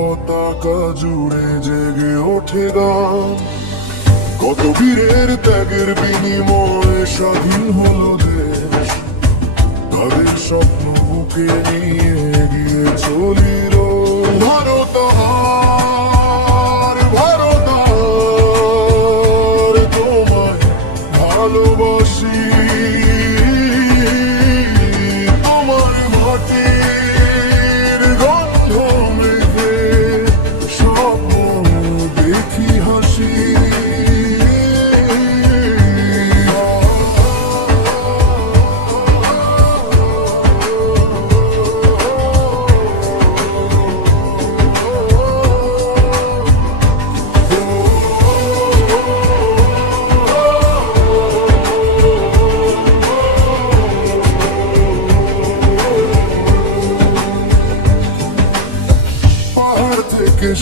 পতাকা জুড়ে জেগে ওঠে গান। কত বীরের ত্যাগের বিনিময়ে স্বাধীন হলো দেশ, তাদের স্বপ্ন বুকে নিয়ে এগিয়ে চলিল ভারত আমার, ভারত আমার, তোমায় ভালোবাসি। তোমার মাটির গন্ধ মেখে স্বপ্ন দেখি হাসি।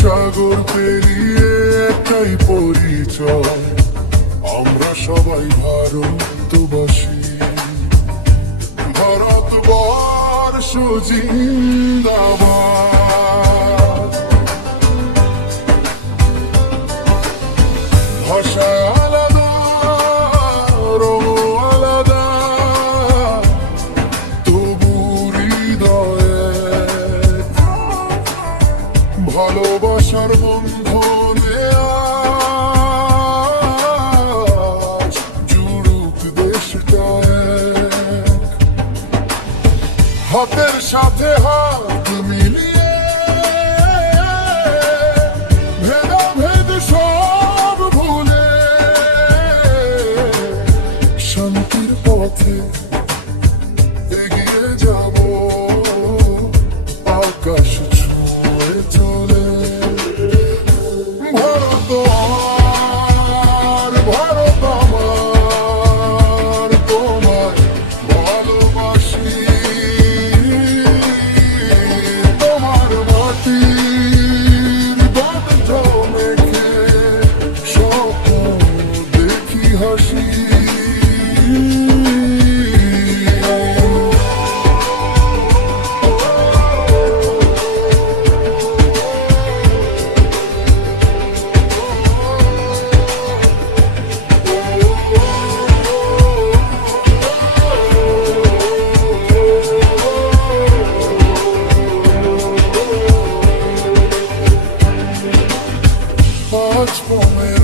সাগর পেরিয়ে একটাই পরিচয়, আমরা সবাই ভারতবাসী। ভারতবর্ষ জিন্দাবাদ। ভাষা আলাদা, রঙ আলাদা, তবু হৃদয়ে ভালোবাসার বন্ধনে আজ জুড়ুক দেশটা এক। হাতের সাথে হাত মিলিয়ে ভেদাভেদ সব ভুলে শান্তির পথে এগিয়ে যাব, আকাশ ছুঁয়ে চলে। ভারত আমার, ভারত আমার, তোমায় ভালোবাসি। তোমার মাটির গন্ধ মেখে স্বপ্ন দেখি হাসি। Much more.